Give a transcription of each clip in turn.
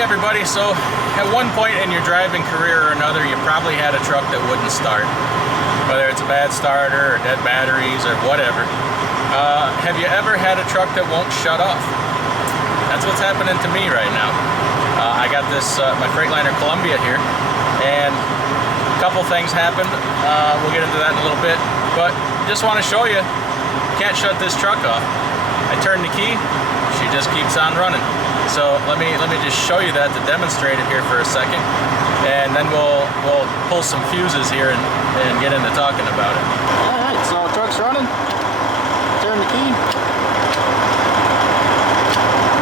Hey everybody, so at one point in your driving career or another, you probably had a truck that wouldn't start. Whether it's a bad starter or dead batteries or whatever. Have you ever had a truck that won't shut off? That's what's happening to me right now. I got this, my Freightliner Columbia here, and a couple things happened. We'll get into that in a little bit, but just want to show you, can't shut this truck off. I turn the key, she just keeps on running. So let me just show you that to demonstrate it here for a second, and then we'll pull some fuses here and get into talking about it. All right, so truck's running. Turn the key.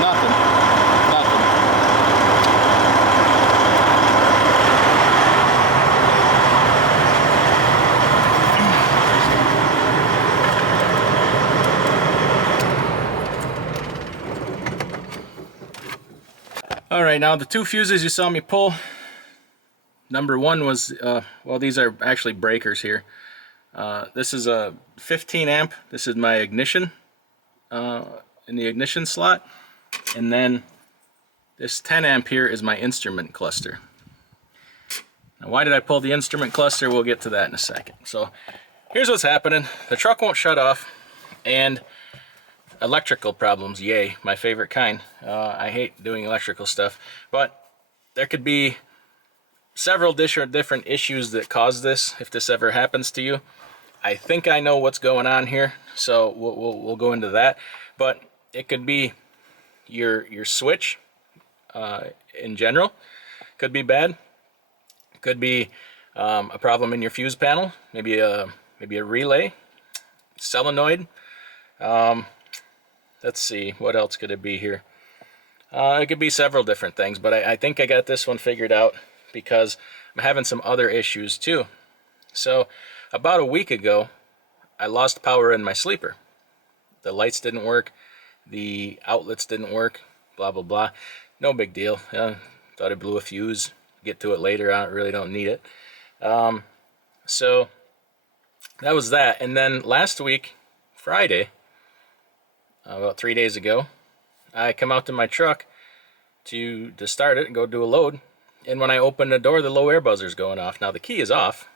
Nothing. All right, now the two fuses you saw me pull, number one was, well, these are actually breakers here. This is a 15 amp, this is my ignition, in the ignition slot, and then this 10 amp here is my instrument cluster. Now why did I pull the instrument cluster? We'll get to that in a second. So here's what's happening. The truck won't shut off, and electrical problems, yay, my favorite kind. I hate doing electrical stuff, but there could be several different issues that cause this if this ever happens to you. I think I know what's going on here, so we'll go into that. But it could be your switch in general, could be bad. Could be a problem in your fuse panel, maybe a relay, solenoid. Let's see, what else could it be here? It could be several different things, but I think I got this one figured out because I'm having some other issues too. So about a week ago, I lost power in my sleeper. The lights didn't work, the outlets didn't work, blah, blah, blah. No big deal. Thought I blew a fuse. Get to it later, I really don't need it. So that was that. And then last week, Friday, about 3 days ago, I come out to my truck to start it and go do a load, and when I open the door, the low air buzzer's going off. Now the key is off,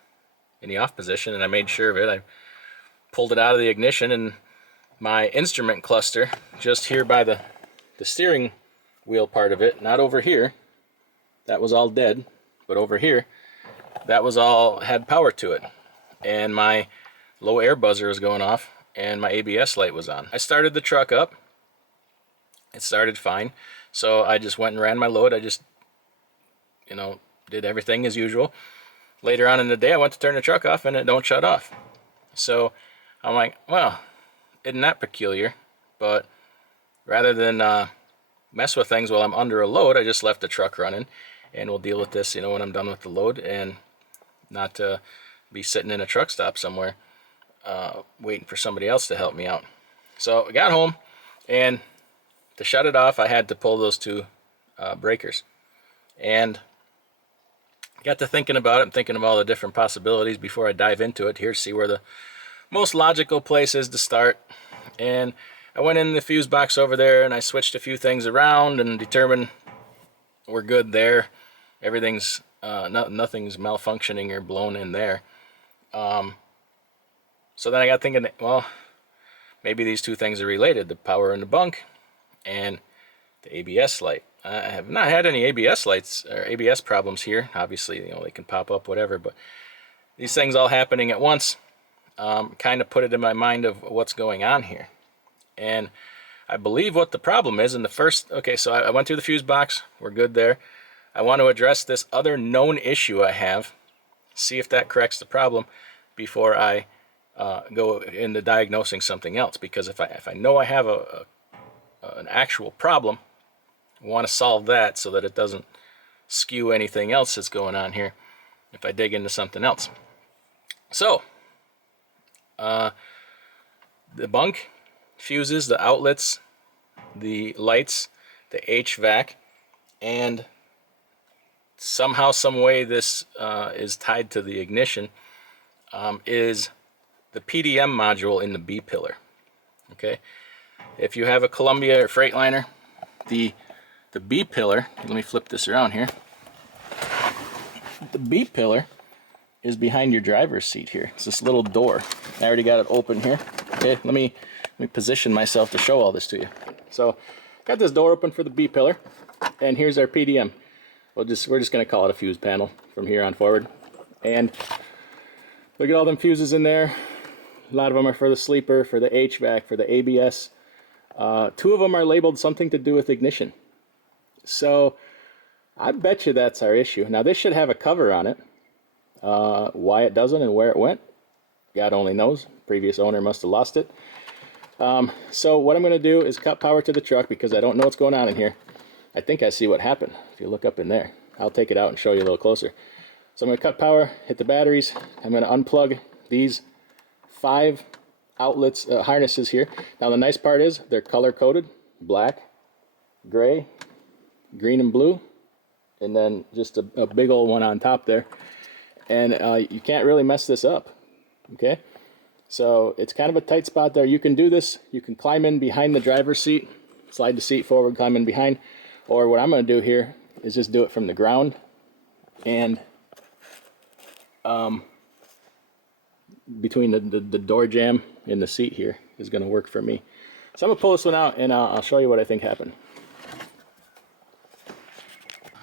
in the off position, and I made sure of it. I pulled it out of the ignition, and my instrument cluster, just here by the steering wheel part of it, not over here, that was all dead, but over here, that was all, had power to it, and my low air buzzer was going off, and my ABS light was on. I started the truck up. It started fine. So I just went and ran my load. I just, did everything as usual. Later on in the day, I went to turn the truck off and it don't shut off. So I'm like, well, isn't that peculiar? But rather than mess with things while I'm under a load, I just left the truck running, and we'll deal with this, when I'm done with the load, and not be sitting in a truck stop somewhere. Waiting for somebody else to help me out. So I got home, and to shut it off, I had to pull those two breakers. And I got to thinking about it, and thinking of all the different possibilities before I dive into it here, see where the most logical place is to start. And I went in the fuse box over there, and I switched a few things around and determined we're good there. Everything's, nothing's malfunctioning or blown in there. So then I got thinking, well, maybe these two things are related, the power in the bunk and the ABS light. I have not had any ABS lights or ABS problems here. Obviously, they can pop up, whatever, but these things all happening at once kind of put it in my mind of what's going on here. And I believe what the problem is in the first, okay, so I went through the fuse box, we're good there. I want to address this other known issue I have, see if that corrects the problem before I go into diagnosing something else, because if I know I have an actual problem, I want to solve that so that it doesn't skew anything else that's going on here if I dig into something else. So the bunk, fuses, the outlets, the lights, the HVAC, and somehow, some way this is tied to the ignition, is the PDM module in the B pillar. Okay, if you have a Columbia or Freightliner, the The B pillar, let me flip this around here. The B pillar is behind your driver's seat here. It's this little door. I already got it open here. Okay, let me position myself to show all this to you. So, got this door open for the B pillar, and here's our PDM. We're just going to call it a fuse panel from here on forward. And look at all them fuses in there. A lot of them are for the sleeper, for the HVAC, for the ABS. 2 of them are labeled something to do with ignition. So I bet you that's our issue. Now this should have a cover on it. Why it doesn't and where it went, God only knows. Previous owner must have lost it. So what I'm going to do is cut power to the truck because I don't know what's going on in here. I think I see what happened. If you look up in there, I'll take it out and show you a little closer. So I'm going to cut power, hit the batteries. I'm going to unplug these 5 outlets, harnesses here. Now the nice part is they're color coded: black, gray, green and blue, and then just a big old one on top there. And you can't really mess this up. Okay, so it's kind of a tight spot there. You can do this. You can climb in behind the driver's seat, slide the seat forward, climb in behind. Or what I'm going to do here is just do it from the ground, and between the door jamb and the seat here is going to work for me. So I'm going to pull this one out, and I'll show you what I think happened.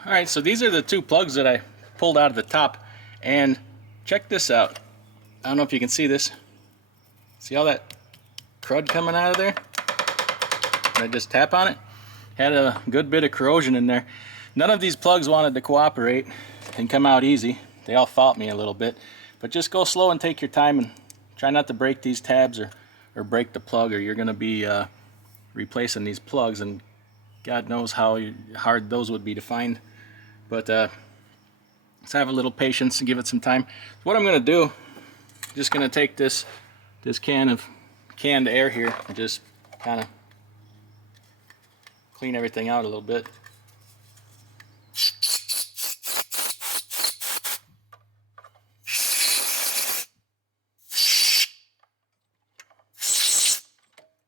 Alright, so these are the 2 plugs that I pulled out of the top, and check this out. I don't know if you can see this. See all that crud coming out of there? And I just tap on it. Had a good bit of corrosion in there. None of these plugs wanted to cooperate and come out easy. They all fought me a little bit. But just go slow and take your time, and try not to break these tabs or break the plug, or you're going to be replacing these plugs, and God knows how hard those would be to find. But let's have a little patience and give it some time. What I'm going to do, just going to take this can of canned air here and just kind of clean everything out a little bit.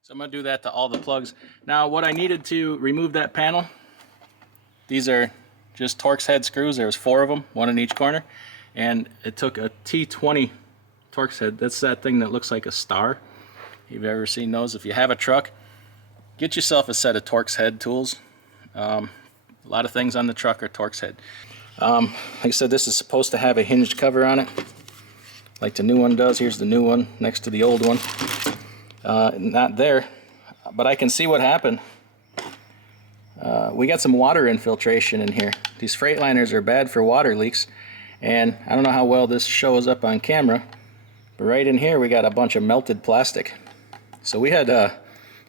So I'm going to do that to all the plugs. Now what I needed to remove that panel, these are just Torx head screws. There's 4 of them, 1 in each corner. And it took a T20 Torx head. That's that thing that looks like a star. If you've ever seen those. If you have a truck, get yourself a set of Torx head tools. A lot of things on the truck are Torx head. Like I said, this is supposed to have a hinged cover on it, like the new one does. Here's the new one next to the old one. Not there, but I can see what happened. We got some water infiltration in here. These Freightliners are bad for water leaks, and I don't know how well this shows up on camera, but right in here we got a bunch of melted plastic. So we had, and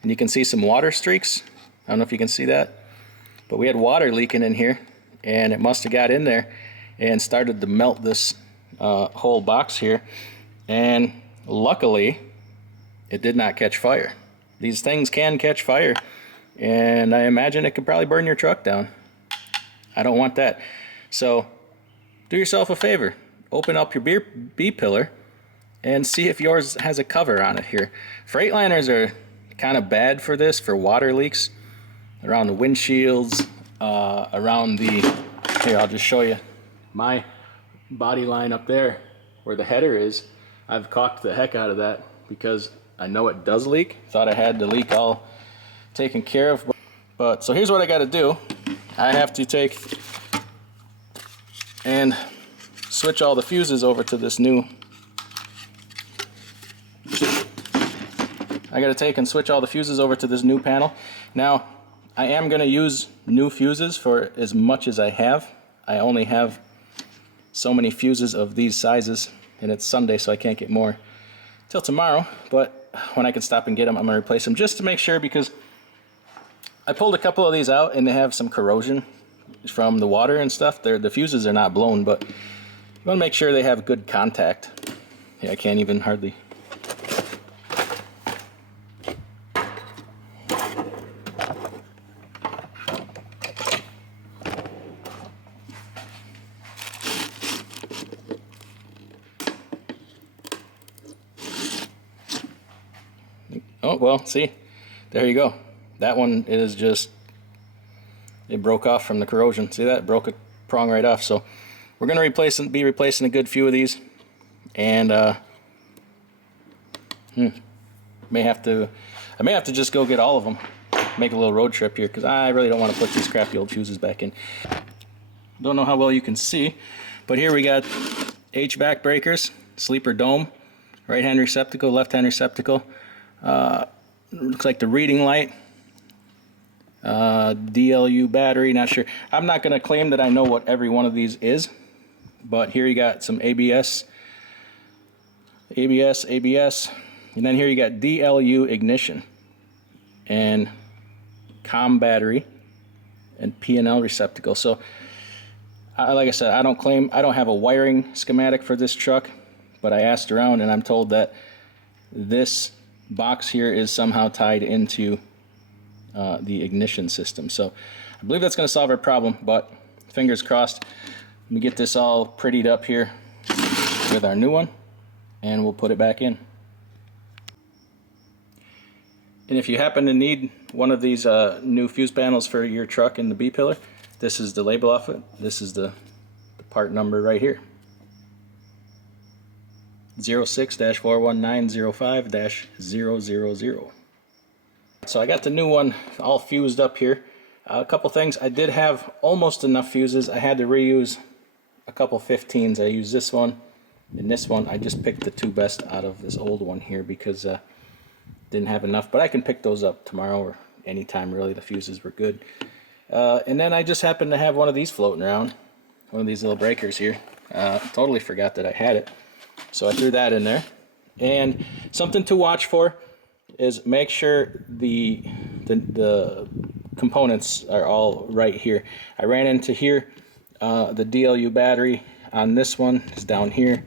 you can see some water streaks. I don't know if you can see that, but we had water leaking in here, and it must have got in there and started to melt this whole box here, and luckily it did not catch fire. These things can catch fire, and I imagine it could probably burn your truck down. I don't want that. So do yourself a favor, open up your B pillar and see if yours has a cover on it here. Freightliners are kind of bad for this, for water leaks around the windshields, around the, here I'll just show you my body line up there where the header is. I've caulked the heck out of that because I know it does leak. Thought I had the leak all taken care of, but so here's what I got to do. I have to take and switch all the fuses over to this new. I got to take and switch all the fuses over to this new panel. Now I am going to use new fuses for as much as I have. I only have so many fuses of these sizes, and it's Sunday, so I can't get more till tomorrow. But when I can stop and get them, I'm going to replace them just to make sure, because I pulled a couple of these out and they have some corrosion from the water and stuff. The fuses are not blown, but you want to make sure they have good contact. Yeah, I can't even hardly. Oh, well, see, there you go. That one is just, it broke off from the corrosion. See that? It broke a prong right off. So we're going to be replacing a good few of these, and I may have to just go get all of them, make a little road trip here, because I really don't want to put these crappy old fuses back in. Don't know how well you can see, but here we got HVAC breakers, sleeper dome, right hand receptacle, left hand receptacle. Looks like the reading light, DLU battery, not sure. I'm not going to claim that I know what every one of these is, but here you got some ABS, and then here you got DLU ignition, and COM battery, and P&L receptacle. So, like I said, I don't have a wiring schematic for this truck, but I asked around and I'm told that this box here is somehow tied into the ignition system. So I believe that's going to solve our problem, but fingers crossed. Let me get this all prettied up here with our new one, and we'll put it back in. And if you happen to need one of these new fuse panels for your truck in the B-pillar, this is the label off it. This is the part number right here. 06-41905-000. So I got the new one all fused up here. A couple things. I did have almost enough fuses. I had to reuse a couple 15s. I used this one and this one. I just picked the two best out of this old one here because didn't have enough. But I can pick those up tomorrow or anytime really. The fuses were good. And then I just happened to have one of these floating around. One of these little breakers here. Totally forgot that I had it. So I threw that in there. And something to watch for is make sure the components are all right here. I ran into here. The DLU battery on this one is down here.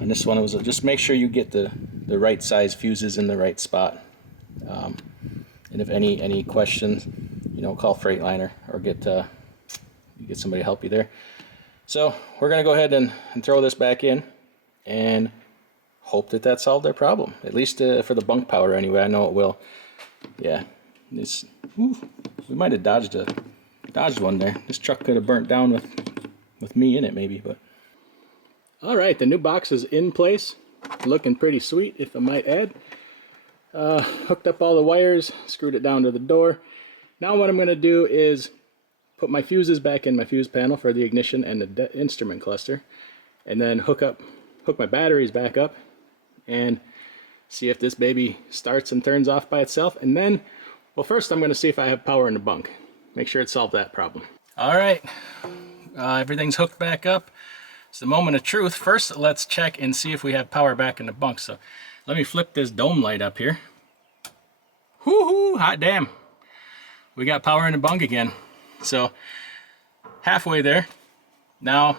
On this one, it was just make sure you get the right size fuses in the right spot. And if any questions, call Freightliner or get somebody to help you there. So we're gonna go ahead and throw this back in and hope that solved their problem, at least for the bunk power anyway. I know it will. Yeah, we might have dodged one there. This truck could have burnt down with me in it maybe. But all right, the new box is in place, looking pretty sweet if I might add. Hooked up all the wires, screwed it down to the door. Now what I'm going to do is put my fuses back in my fuse panel for the ignition and the instrument cluster, and then hook my batteries back up and see if this baby starts and turns off by itself. And then, well, first I'm going to see if I have power in the bunk. Make sure it solved that problem. All right, everything's hooked back up. It's the moment of truth. First, let's check and see if we have power back in the bunk. So let me flip this dome light up here. Whoo-hoo, hot damn. We got power in the bunk again. So halfway there. Now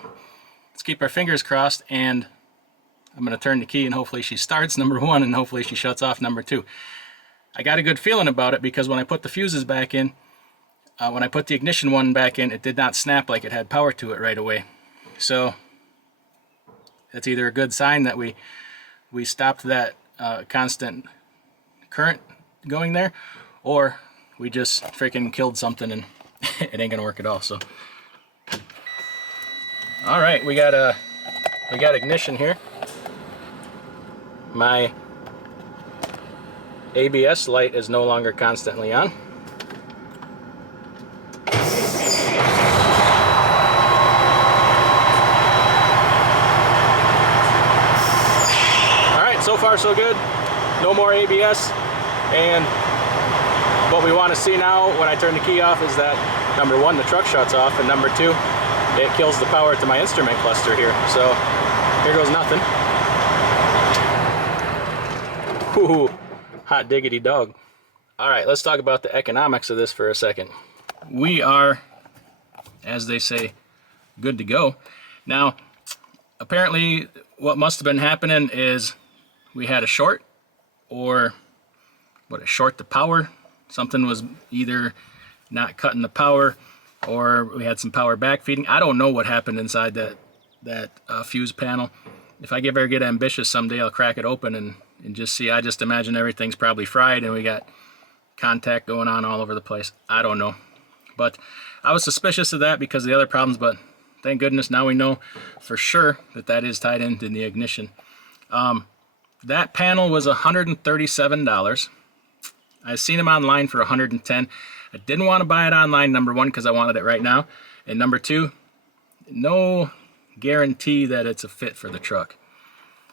let's keep our fingers crossed, and I'm going to turn the key and hopefully she starts, number one, and hopefully she shuts off, number two. I got a good feeling about it because when I put the fuses back in, when I put the ignition one back in, it did not snap like it had power to it right away. So that's either a good sign that we stopped that constant current going there, or we just freaking killed something and it ain't gonna work at all. So all right, we got ignition here. My ABS light is no longer constantly on. All right, so far so good. No more ABS. And what we want to see now when I turn the key off is that, number one, the truck shuts off, and number two, it kills the power to my instrument cluster here. So here goes nothing. Whoo, hot diggity dog. All right, let's talk about the economics of this for a second. We are, as they say, good to go. Now, apparently what must have been happening is we had a short, or a short to power. Something was either not cutting the power, or we had some power backfeeding. I don't know what happened inside that fuse panel. If I ever get ambitious someday, I'll crack it open and just see. I just imagine everything's probably fried and we got contact going on all over the place. I don't know. But I was suspicious of that because of the other problems, but thank goodness now we know for sure that that is tied into the ignition. That panel was $137. I've seen them online for $110. I didn't want to buy it online, number one, because I wanted it right now. And number two, no guarantee that it's a fit for the truck.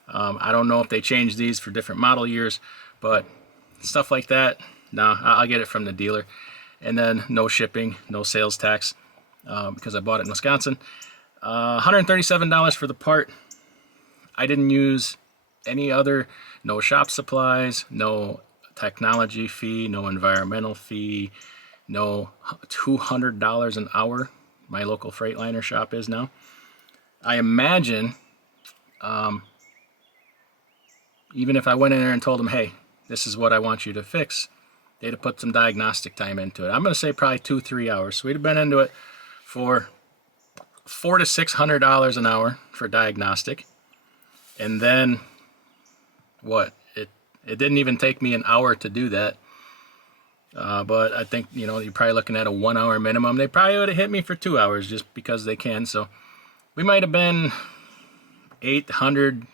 I don't know if they changed these for different model years, but stuff like that, no, I'll get it from the dealer. And then no shipping, no sales tax, because I bought it in Wisconsin. $137 for the part. I didn't use any other, no shop supplies, no technology fee, no environmental fee, no $200 an hour. My local Freightliner shop is now. I imagine, even if I went in there and told them, hey, this is what I want you to fix, they'd have put some diagnostic time into it. I'm going to say probably 2-3 hours. So we'd have been into it for $400 to $600 an hour for diagnostic. And then what? It didn't even take me an hour to do that. But I think, you know, you're probably looking at a 1 hour minimum. They probably would have hit me for 2 hours just because they can. So we might have been $800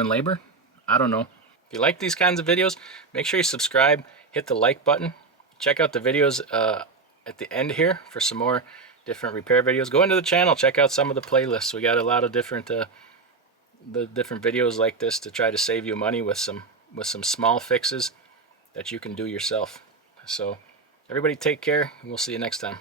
in labor. I don't know. If you like these kinds of videos, make sure you subscribe, hit the like button. Check out the videos at the end here for some more different repair videos. Go into the channel, check out some of the playlists. We got a lot of different different videos like this to try to save you money with some small fixes that you can do yourself. So everybody take care, and we'll see you next time.